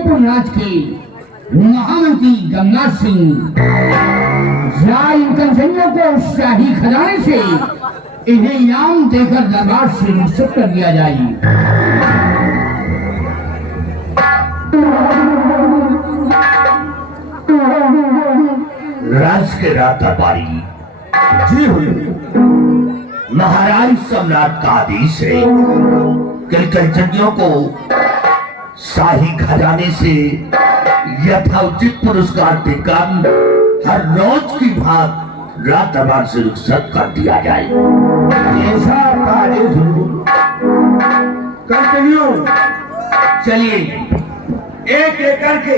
उदयपुर राज के महामंत्री गंगा सिंह या इन कंसैनियों को शाही खजाने से इन्हें इनाम देकर दरबार से रुखसत कर दिया जाए। राज के रात दरबारी जी हुई महाराज सम्राट का आदेश है कि कंसैनियों को शाही खजाने से यथोचित पुरस्कार देकर हर रोज की भांति रात दरबार से रुखसत कर दिया जाए। ऐसा आदेश कंसैनियों, चलिए एक एक करके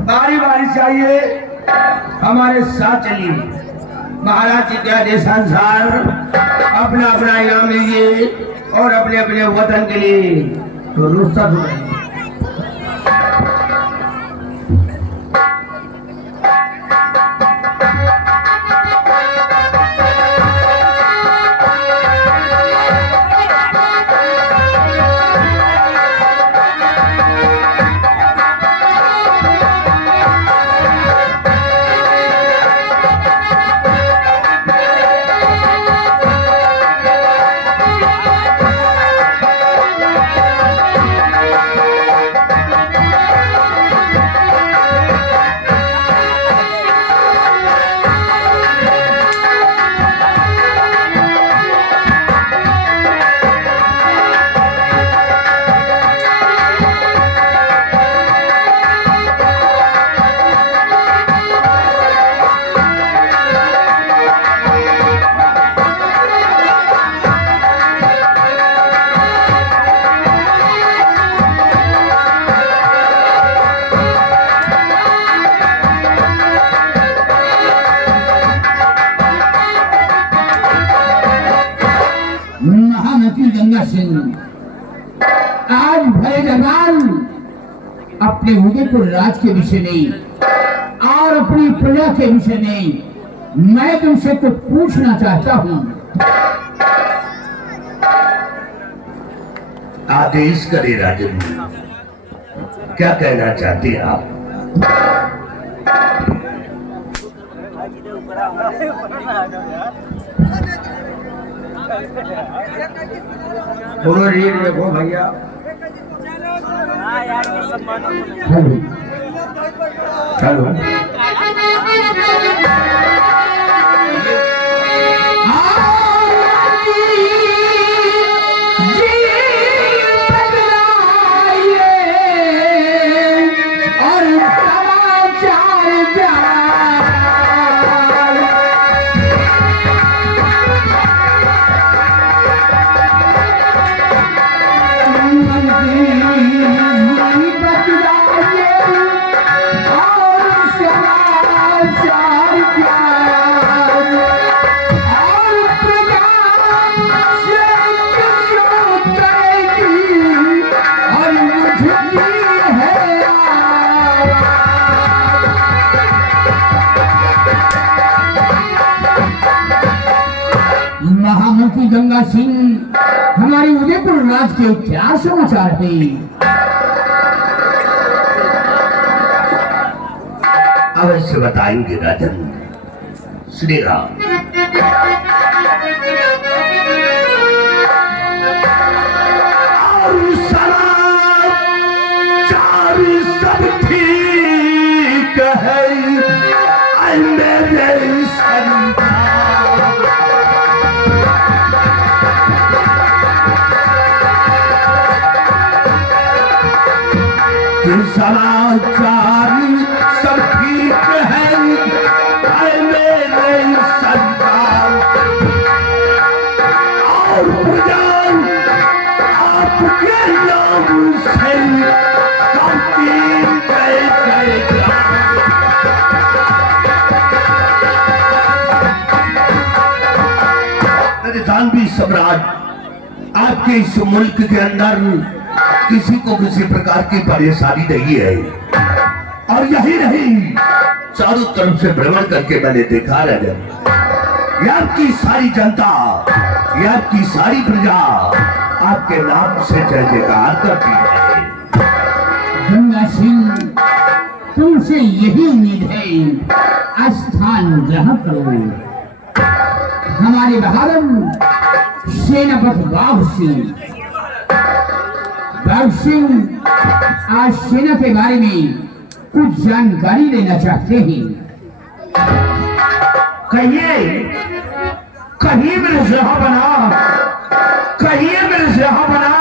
बारी बारी चाहिए हमारे साथ चलिए। महाराज के आदेशानुसार अपना अपना इनाम लीजिए और अपने अपने वतन के लिए तो रुखसत हो रहे। गंगा सिंह आज भय जवान अपने उदयपुर राज के विषय नहीं और अपनी प्रजा के विषय नहीं मैं तुमसे कुछ पूछना चाहता हूँ। आदेश करे राजन, क्या कहना चाहते हैं आप? थोड़ा रेट देखो भैया। हेलो महामंत्री गंगा सिंह हमारे उदयपुर राज के क्या समाचार है? अवश्य बताएंगे राजन। श्री राम। सब ठीक है मेरे समाचार सब ठीक है मेरे संतान और पुजान आपके नाम से दानवी सम्राट, आपके इस मुल्क के अंदर किसी को किसी प्रकार की परेशानी नहीं है और यही नहीं चारों तरफ से भ्रमण करके मैंने देखा राजन, आपकी सारी जनता, आपकी सारी प्रजा आपके नाम से जय जयकार करती है। गंगा सिंह, तुमसे यही उम्मीद है, स्थान ग्रहण करो। हमारे बहादुर सेनापति बाघ सिंह आज सेना के बारे में कुछ जानकारी लेना चाहते हैं। कहिए मेरे जहां बना,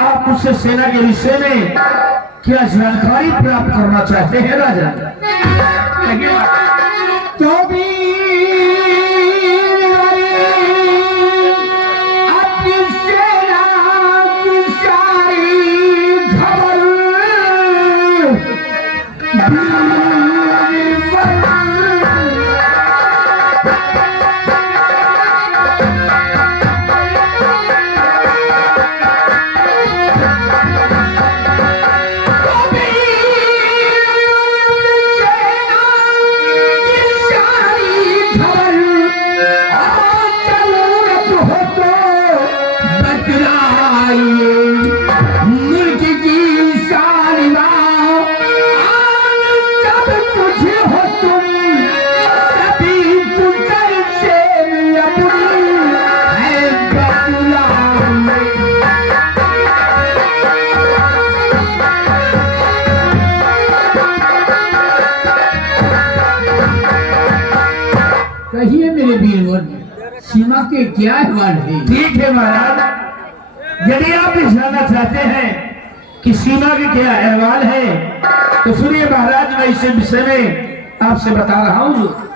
आप मुझसे सेना के विषय में क्या जानकारी प्राप्त करना चाहते हैं राजा? तो भी अपनी सेना की सारी खबर कहिए मेरे वीरवर, सीमा के क्या अहवाल है? ठीक है महाराज, यदि आप ये जानना चाहते हैं कि सीमा के क्या अहवाल है तो सुनिए महाराज, मैं इस विषय में आपसे बता रहा हूँ।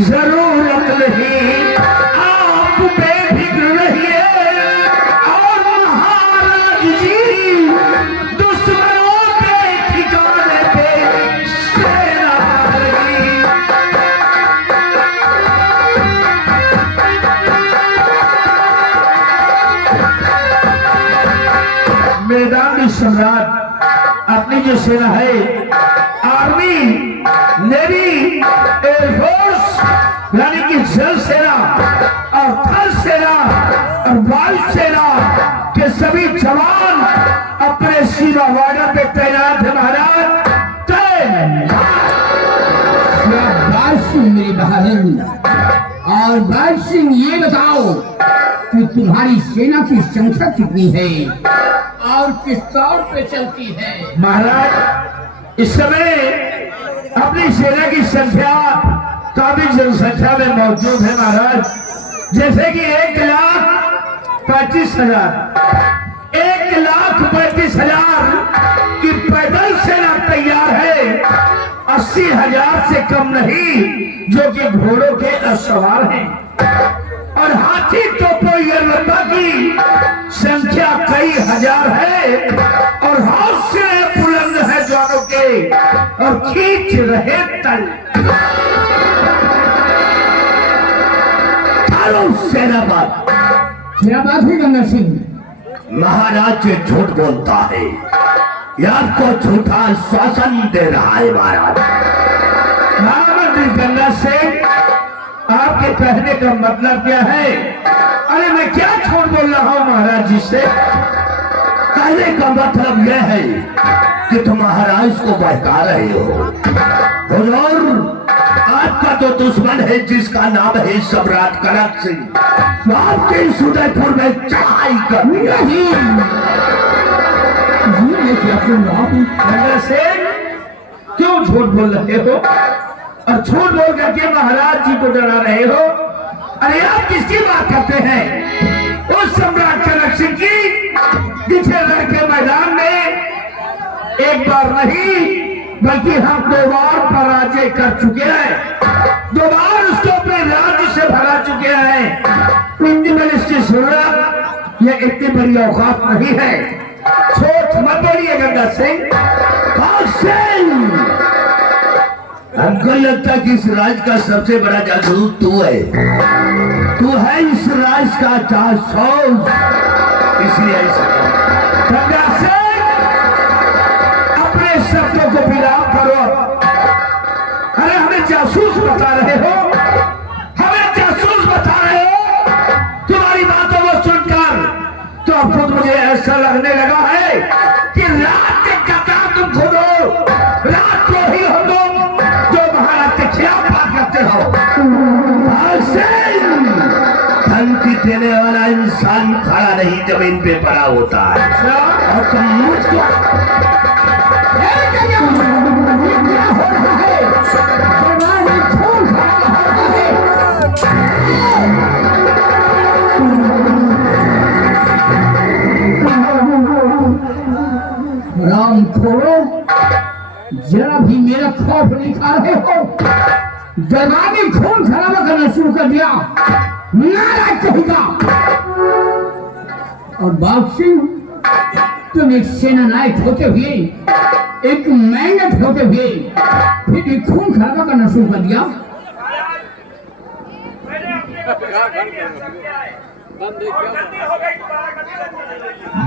जरूरत नहीं, आप बेफिक्र रहिए और महाराज जी दुश्मनों के ठिकाने पे सेना लगी। मैदान में सम्राट अपनी जो सेना है, आर्मी, नेवी, एयरफोर्स यानी कि जल सेना और थल सेना और वायु सेना के सभी जवान अपने सीमा बॉर्डर पे तैनात है महाराज। मेरे बहादुर, और बाघ सिंह ये बताओ कि तुम्हारी सेना की संख्या कितनी है और किस तौर पे चलती है? महाराज, इस समय अपनी सेना की संख्या काफी जनसंख्या में मौजूद है महाराज। जैसे कि 1,35,000 की पैदल सेना तैयार है, 80,000 से कम नहीं जो कि घोड़ों के असवार हैं, और हाथी तोपों लंबा की संख्या कई हजार है, और हौसले बुलंद है जवानों के और खींच रहे तल। क्या बात है गंगा सिंह? महाराज ये झूठ बोलता है, यार को झूठा शासन दे रहा है महाराज। महामंत्री गंगा सिंह, आपके कहने का मतलब क्या है? अरे मैं क्या झूठ बोल रहा हूँ महाराज जी से? कहने का मतलब यह है कि तुम महाराज को बहका रहे हो। हुजूर, आपका तो दुश्मन है जिसका नाम है सम्राट कनक सिंह, आपके उदयपुर में चढ़ाई कर दिया। क्यों झूठ बोल रहे हो और झूठ बोल करके महाराज जी को डरा रहे हो? अरे आप किसकी बात करते हैं? उस सम्राट कनक सिंह की, पीछे लड़के मैदान में एक बार नहीं बल्कि हम 2 बार पराजय कर चुके हैं, 2 बार उसको अपने राज्य से भगा चुके हैं। इतनी बड़ी इसकी जरूरत ये इतनी बड़ी औकात नहीं है। छोट मत बोलिए गंगा सिंह। बाघ सिंह, हमको लगता है कि इस राज्य का सबसे बड़ा जासूस तू है। तू है इस राज्य का जासूस, इसलिए ऐसा गंगा सिंह, अपने शब्दों को विराम करो। अरे हमें जासूस बता रहे हो, हमें जासूस बता रहे हो। तुम्हारी बातों को सुनकर तो अब खुद मुझे ऐसा लगने लगा है कि रात के कथा तुम खुद हो, रात को ही हो तुम जो महाराज के खिलाफ बात करते हो। धमकी देने वाला इंसान खड़ा नहीं जमीन पे पड़ा होता है। और तुम मुझको क्या हो रहा है? दरबार में खून खराबा हो रहा है। राम खोलो, जरा भी मेरा खौफ नहीं खा रहे हो। दरबार में खून खराबा करना शुरू कर दिया, नाराज कहेगा। और बाघ सिंह, तुम एक सेना नायक होते हुए, एक मेहनत होते हुए, फिर भी खून खराबा करना शुरू कर दिया।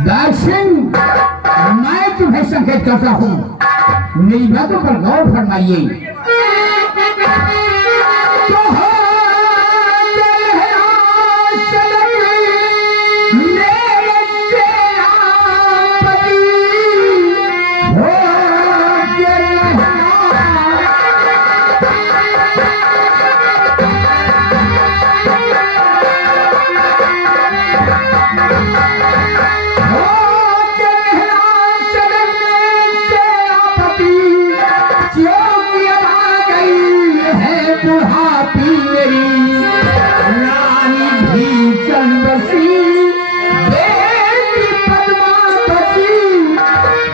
बाघ सिंह, मैं तुम्हें संकेत करता हूँ, मेरी बातों पर गौर फरमाइए।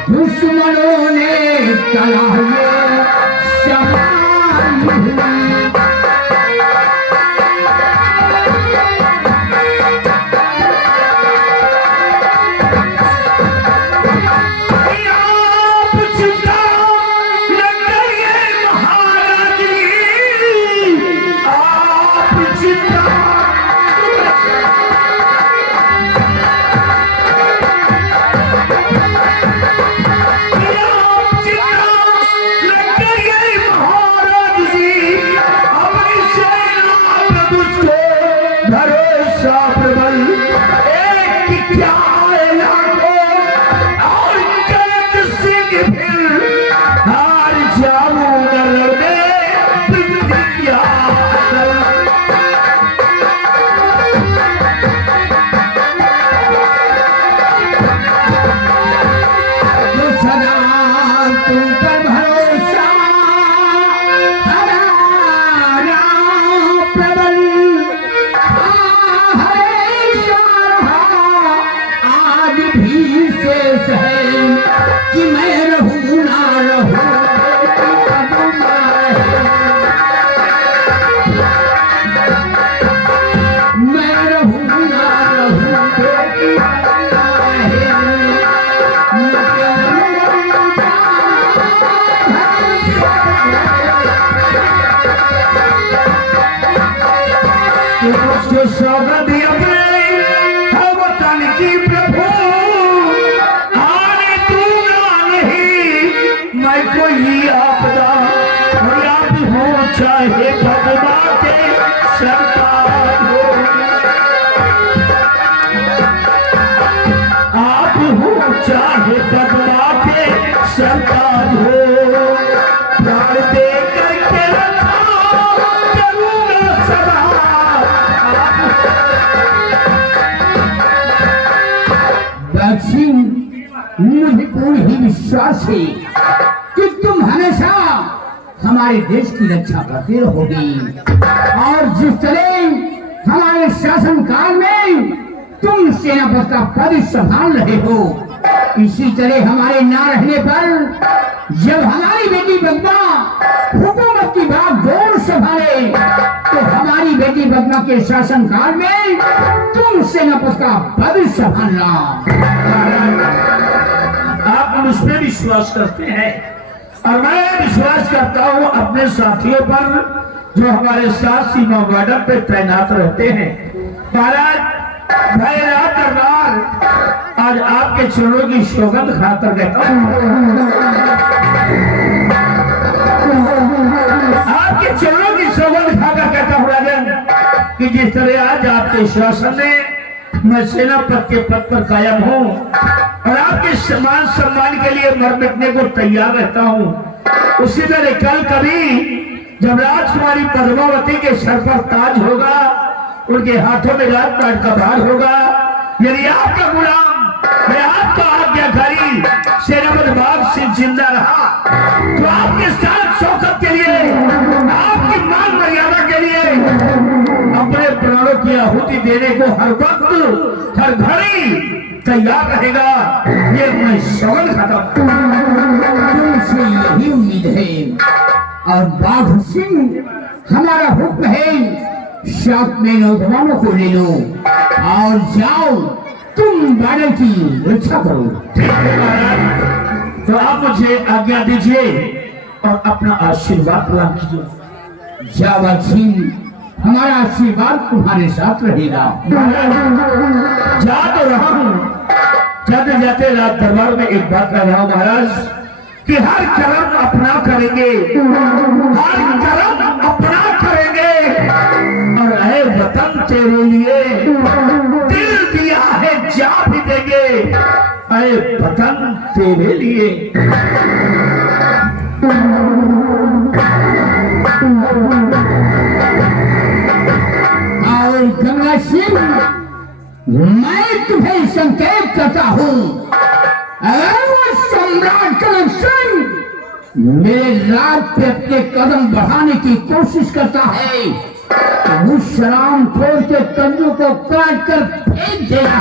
दुश्मनों ने चाहे भगवा के सरकार हो, आप हो चाहे भगवा के सरकार हो, प्राण दे करके रखा करूंगा सदा। दक्षिण, मुझे पूरी ही विश्वास है कि तुम हमेशा हमारे देश की रक्षा करते रहोगी। और जिस तरह हमारे शासन काल में तुम सेनापति का पद संभाल रहे हो, इसी तरह हमारे ना रहने पर जब हमारी बेटी पद्मा हुकूमत की बात गौर संभाले तो हमारी बेटी पद्मा के शासनकाल में तुम सेनापति का पद संभालना। आप मुझ पे विश्वास करते हैं और मैं विश्वास करता हूँ अपने साथियों पर जो हमारे साथ सीमा बॉर्डर पे तैनात रहते हैं। महाराज भैरव दरबार आज आपके चरणों की सौगंध खाकर कहता हूँ, आपके चरणों की सौगंध खाकर कहता हूँ राजन कि जिस तरह आज आपके शासन में मैं सेनापति के पद पर कायम हूँ और आपके सम्मान के लिए मर मिटने को तैयार रहता हूँ, उसी तरह कल कभी जब राजकुमारी पद्मावती के सर पर ताज होगा, उनके हाथों में राजपाट का भार होगा, यदि आपका गुलाम मैं आपका आज्ञाकारी सेनापति बाग सिंह जिंदा रहा तो आपके साथ शौकत के लिए, आपकी मान मर्यादा के लिए अपने प्राणों की आहुति देने को हर वक्त हर घड़ी तैयार रहेगा। ये मैं सौगंध खाता हूं। तुमसे यही उम्मीद है और बाघ सिंह हमारा हुक्म है, साथ में नौजवानों को ले लो और जाओ तुम बाड़े की रक्षा करो। ठीक है महाराज, तो आप मुझे आज्ञा दीजिए और अपना आशीर्वाद प्रदान कीजिए। जा बाघ सिंह, हमारा आशीर्वाद तुम्हारे साथ रहेगा। जा तो रहा हूँ, जाते जाते राज दरबार में एक बात कह रहा हूँ महाराज कि हर कर्म अपना करेंगे, हर कर्म अपना करेंगे और ऐ वतन तेरे लिए दिल दिया है जा भी देंगे, ऐ वतन तेरे लिए। और गंगा सिंह, मैं तुम्हें संकेत करता हूँ, अगर वो सम्राट कनक सिंह मेरे राज पे अपने कदम बढ़ाने की कोशिश करता है तो उस शराम खोर के कंधों को काट कर फेंक देगा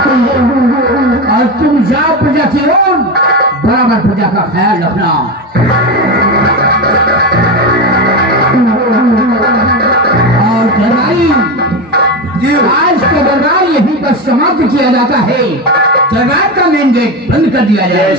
और तुम जाओ प्रजा की ओर, बराबर प्रजा का ख्याल रखना। और दरबारी, आज का दरबार यहीं पर समाप्त किया जाता है, दरबार का मेन गेट बंद कर दिया जाए।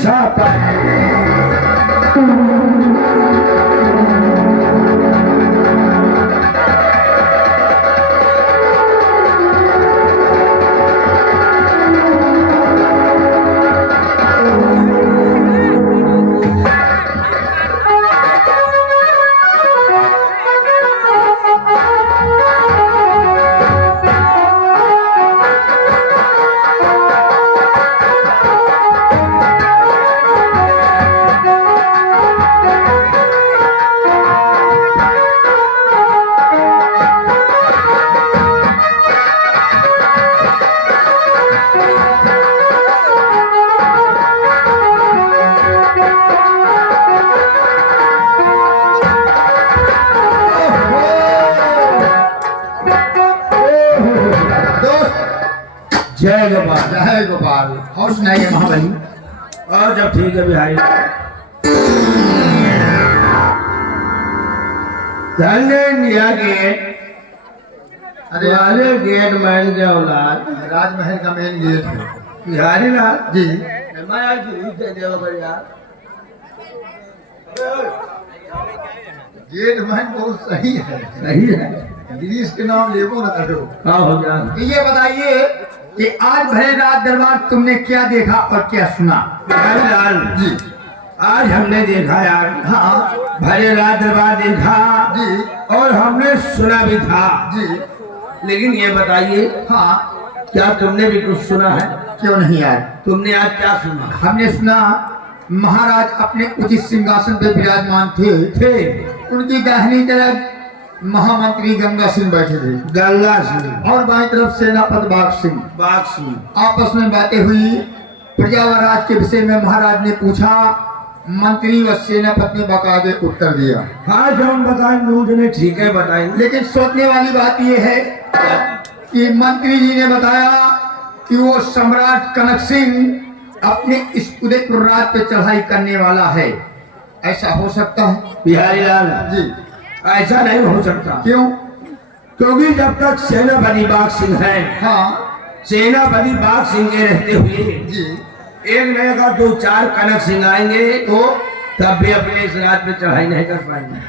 जय गोपाल। जय गोपाल। और सुनाइए महाबली। और जब ठीक है बिहारी, इंडिया गेट, अरे वाले गेट मैन के औलाद राजमहल का मेन गेट है बिहारी लाल जी। मैं आज दे देवा कर यार। गेट मैन बहुत सही है, सही है, गिरीश के नाम लेबो न करो। हाँ हो जाए। ये बताइए कि आज भरे रात दरबार तुमने क्या देखा और क्या सुना? बिहारी लाल जी आज हमने देखा यार, हाँ भरे रात दरबार देखा जी और हमने सुना भी था जी लेकिन ये बताइए हाँ, क्या तुमने भी कुछ सुना है? क्यों नहीं यार, तुमने आज क्या सुना? हमने सुना महाराज अपने उचित सिंहासन पे विराजमान थे, उनकी दाहिनी तरफ महामंत्री गंगा सिंह बैठे थे, गंगा सिंह और बाईं तरफ सेनापति बाघ सिंह। बाग सिंह आपस में बातें हुई, प्रजा व राज के विषय में महाराज ने पूछा, मंत्री व सेनापति ने बाकायदे उत्तर दिया। हाँ जो हम बताएं न्यूज ने ठीक है बताएं, लेकिन सोचने वाली बात यह है कि मंत्री जी ने बताया कि वो सम्राट कनक सिंह अपने इस उदयपुर राज पे चढ़ाई करने वाला है, ऐसा हो सकता है? बिहारी लाल जी। ऐसा नहीं हो सकता। क्यों? क्योंकि जब तक सेनापति बाघ सिंह है, हाँ सेनापति बाघ सिंह के रहते हुए जी। एक नए का 2-4 कनक सिंह आएंगे तो तब भी अपने इस राज पे चढ़ाई नहीं कर पाएंगे।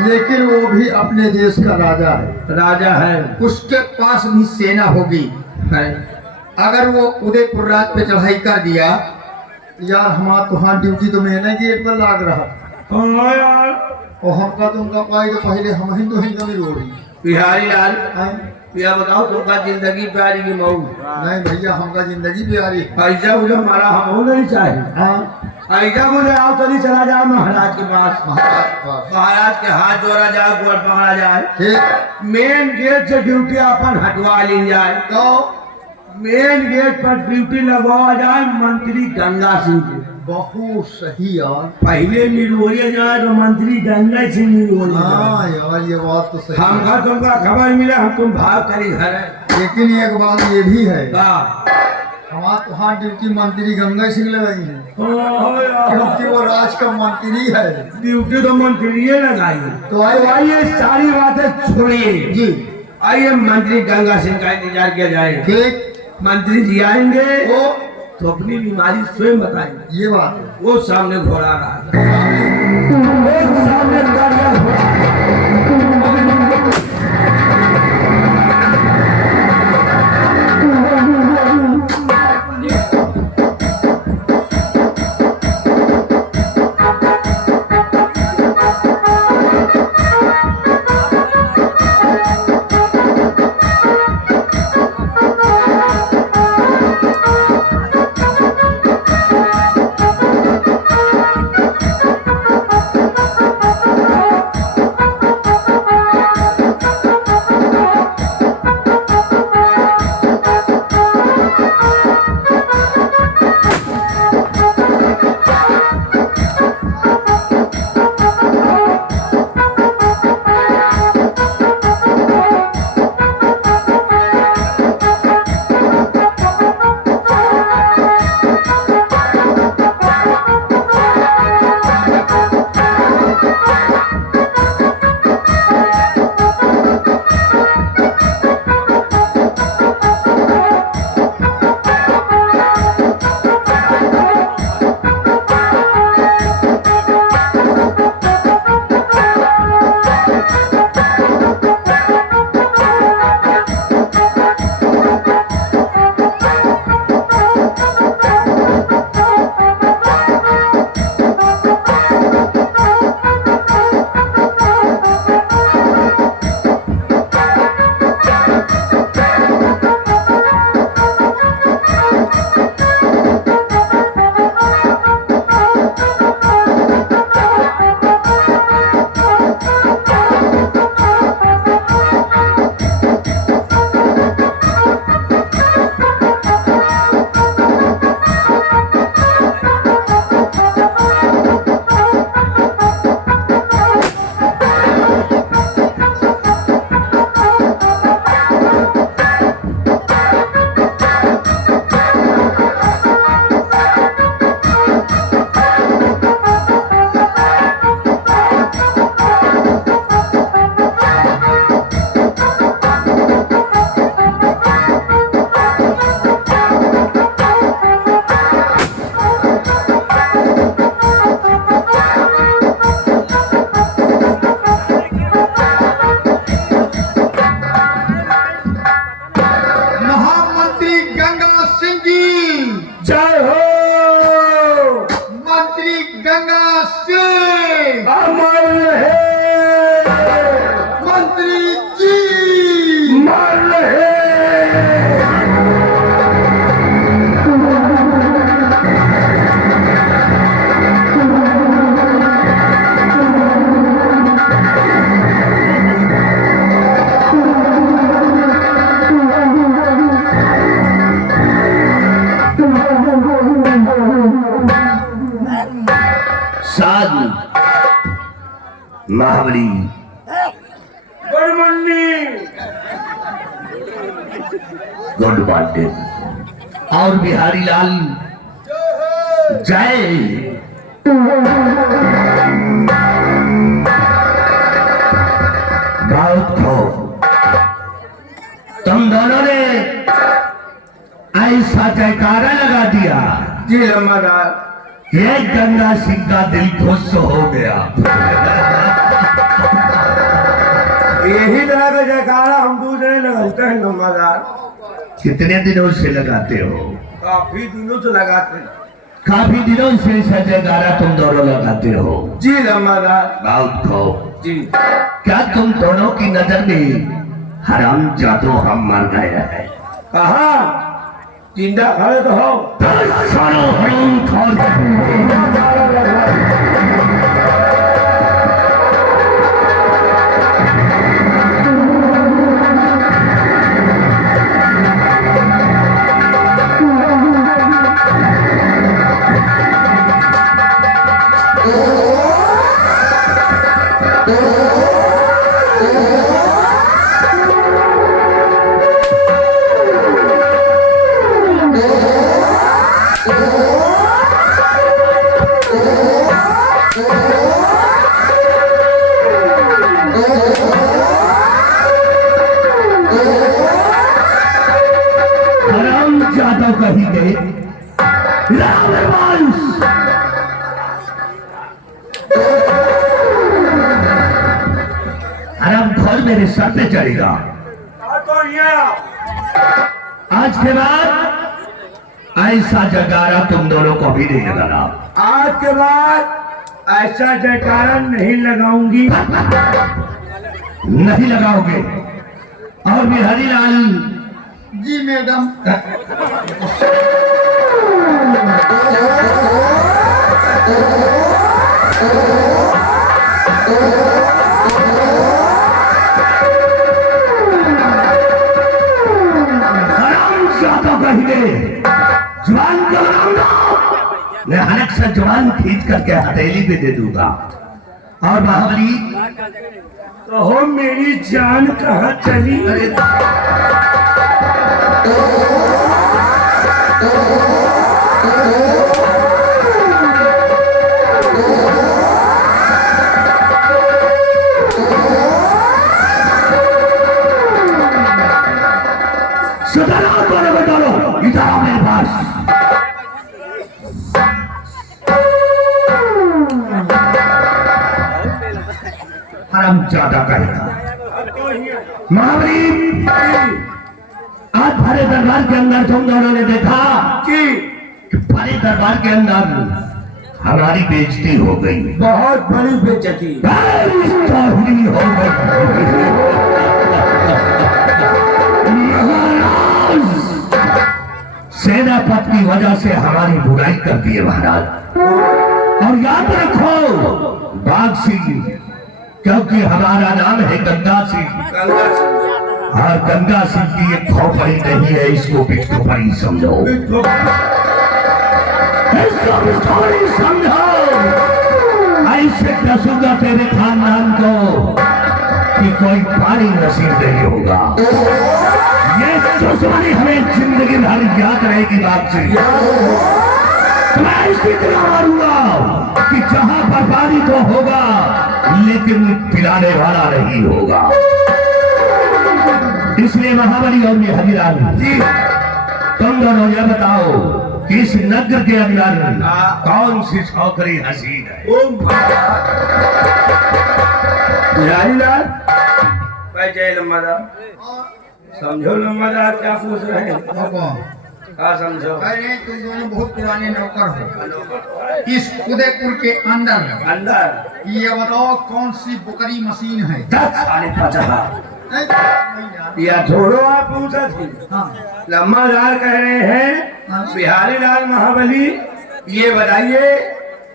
लेकिन वो भी अपने देश का राजा है, राजा है, उसके पास भी सेना होगी। है। अगर वो उदयपुर राज पे चढ़ाई कर दिया, यार हमारा तुहार ड्यूटी तो मैंने गेट पर लाग रहा हाँ यार, और हमका तुमका पाई तो पहले हम हिंदू में रोड़ी। बिहारी लाल नहीं भैया बताओ तुमका जिंदगी प्यारी की मऊ? भैया, हमका जिंदगी प्यारी है। ऐसा मुझे हमारा हम नहीं चाहे। हाँ ऐसा मुझे आओ चली चला जाओ महाराज के पास, महाराज के पास। महाराज के हाथ जोड़ा जाए, गोड़ पकड़ा जाए, ठीक। मेन गेट से ड्यूटी अपन हटवा ली जाए, तो मेन गेट पर ड्यूटी लगवा जाए मंत्री गंगा सिंह की। बहुत सही यार। पहले मिलवरिया जाए तो मंत्री गंगा सिंह मिलवरिया। हाँ यार, ये बात तो सही हम है। तुमका खबर मिला, हम तुम भाग करी घर है। लेकिन एक बात ये भी है, का? हमारा तुहार ड्यूटी मंत्री गंगा सिंह लगाई है, ओ यार, क्योंकि वो राज का मंत्री है। ड्यूटी तो मंत्री लगाई। तो आइए सारी बातें छोड़िए जी। आइए मंत्री गंगा सिंह का इंतजार किया जाए। ठीक। मंत्री जी आएंगे वो तो अपनी बीमारी स्वयं बताएंगे। ये बात है। वो सामने घोड़ा रहा है, वो सामने गाड़ियां घोड़ा महाबली गुड मॉर्निंग। Good morning. और बिहारी लाल जय। बहुत खूब, तुम दोनों ने ऐसा जयकारा लगा दिया, जी लम्बादार। ये गंगा सिंह का दिल खुश हो गया। यही तरह का जयकारा हम दूसरे लगाते हैं लम्बादार। कितने दिनों से लगाते हो? काफी दिनों से लगाते हैं। काफी दिनों से ऐसा जयकारा तुम दोनों लगाते हो। जी लम्बादार। बहुत खूब। जी। क्या तुम दोनों की नजर में हराम जादू हम मर गए हैं? कहा जिंदा खड़े तो हो। सारो हराम खोर। हराम जादू कही गए रावणवंश। हराम खोर मेरे सर पे चढ़ेगा। तो ये आज के बाद ऐसा जयकारा तुम दोनों को भी नहीं लगाना। आज के बाद ऐसा जयकारा नहीं लगाऊंगी। नहीं लगाओगे? और बिहारी लाल जी मैडम। हराम जादू कहिए जवान को लगाऊंगा। मैं हनक से जवान खींच करके हथेली पे दे दूंगा। और महाबली कहो मेरी जान कहाँ चली? सदाराम बोलो बेटालो, इधर आओ मेरे पास। हराम ज्यादा कहेगा महाबली। आज भरे दरबार के अंदर तुम दोनों ने देखा कि कि भरे दरबार के अंदर हमारी बेइज्जती हो गई। बहुत बड़ी बेइज्जती। बेइज्जती हो गई। महाराज सेनापति की वजह से हमारी बुराई कर दी है महाराज। और याद रखो बाघ सिंह, क्योंकि हमारा नाम है गंगा सिंह। गंगा सिंह। और गंगा सिंह की ये खोपड़ी नहीं है, इसको बिटखोपड़ी समझो। इसको बिटखोपड़ी समझो। ऐसे कसूंगा तेरे खानदान को कि कोई पानी नसीब नहीं होगा। ये दुश्मनी हमें जिंदगी भर याद रहेगी बाप से। मैं इसी तरह मारूंगा कि जहां बर्बादी तो होगा लेकिन पिलाने वाला नहीं होगा। इसलिए महाबली और हरिलाल जी, तुम दोनों ये बताओ कि इस नगर के अंदर कौन सी छोकरी हसीन है? बिहारी लाल जय लम्बादार। समझो लम्बादार क्या पूछ रहे हैं? हाँ समझो। अरे तुम दोनों बहुत पुराने नौकर हो इस उदयपुर के अंदर। अंदर ये बताओ कौन सी बुकरी मशीन है? 10.50। नहीं, या छोड़ो आप पूछा थी। हाँ। लम्बादार कह रहे हैं बिहारी लाल महाबली ये बताइए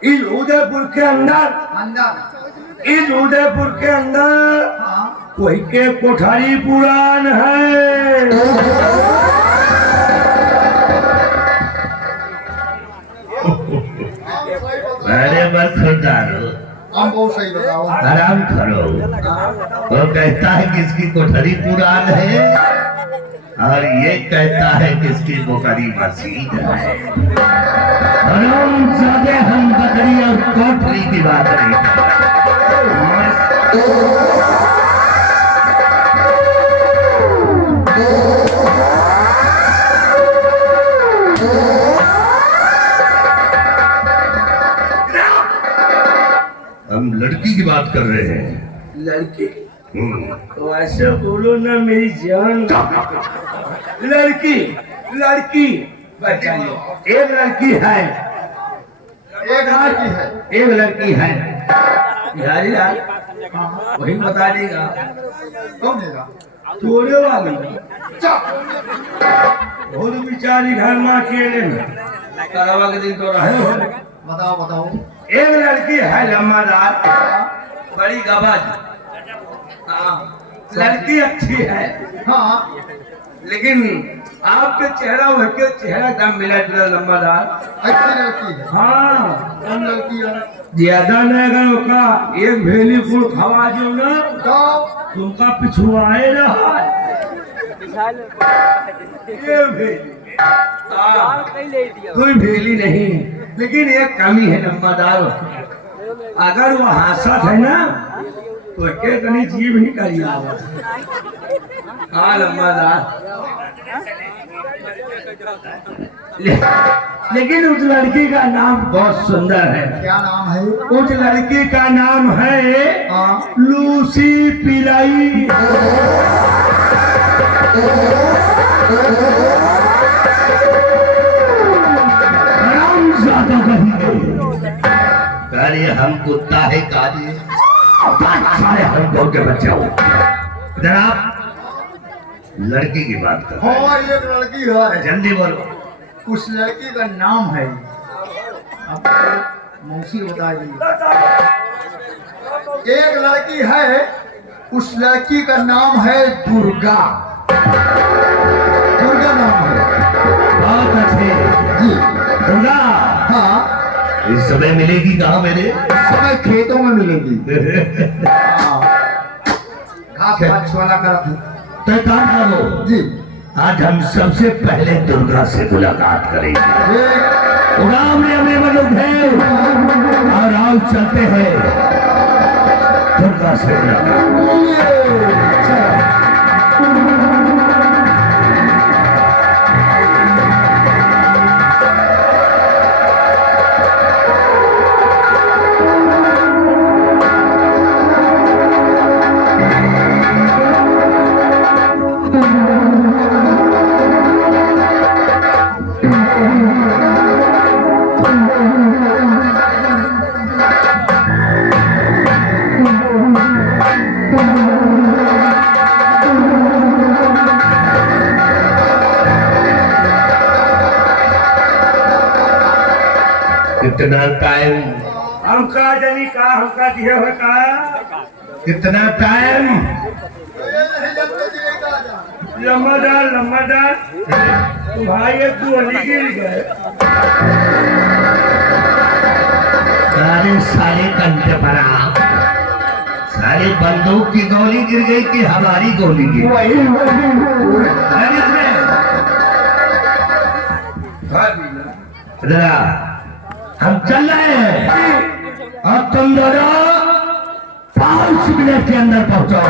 इस उदयपुर के अंदर इस उदयपुर के अंदर हाँ। कोई के कोठारी पुरान है। अरे मत खुदारो, हम बहुत सही बताओ। आराम करो। वो कहता है कि इसकी कोठरी पुरान है। और ये कहता है कि इसकी बोकरी मसीद है। ज्यादा हम बकरी और कोठरी की बात नहीं कर हम लड़की की बात कर रहे हैं। लड़की तो ऐसे बोलो ना मेरी जान। लड़की लड़की बचाइए। एक लड़की है, एक लड़की है बिहारी लाल, वही बता देगा। कौन देगा? थोड़े वाली बहुत बेचारी घर में अकेले करावा के दिन तो रहे हो। बताओ बताओ। एक लड़की है लम्बादार, बड़ी गबज। हाँ, लड़की अच्छी है। हाँ, लेकिन आपके चेहरा वही चेहरा एकदम मिला जुला लम्बादार। अच्छी लड़की है। हाँ, कौन लड़की है? ज्यादा नहीं अगर उसका एक भेली फूल खवा जो ना तुमका पिछुआए रहा ये भेली। हाँ, कोई भेली नहीं, लेकिन एक कमी है लम्बादार। अगर वो हासत है ना तो एक कहीं जीव नहीं करिए। हाँ लम्बादार, लेकिन उस लड़की का नाम बहुत सुंदर है। क्या नाम है? उस लड़की का नाम है हाँ। लूसी पिलाई। अरे हम कुत्ता है काजी सारे हमको के बच्चा हो। जनाब लड़की की बात कर। हाँ, एक लड़की है। जल्दी बोलो। उस लड़की का नाम है, आपको मौसी बताएगी। एक लड़की है, उस लड़की का नाम है दुर्गा। दुर्गा नाम है। बहुत अच्छे जी। दुर्गा। हाँ, इस समय मिलेगी कहाँ मेरे? समय खेतों में मिलेगी। हाँ, घास पात वाला करती। तो एक काम करो जी। आज हम सबसे पहले दुर्गा से मुलाकात करेंगे। एक उड़ाम ने हमें मनुष्य है और आओ चलते हैं दुर्गा से मुलाकात। कितना टाइम? हमका जनी का हमका दिया हुआ का कितना टाइम? लम्बादार लम्बादार भाई एक तू अली गिर गए। सारे सारे कंटे पड़ा। सारी बंदूक की गोली गिर गई कि हमारी गोली गिर गई? जरा हम चल रहे हैं और तुम दोनों 5 मिनट के अंदर पहुंचो।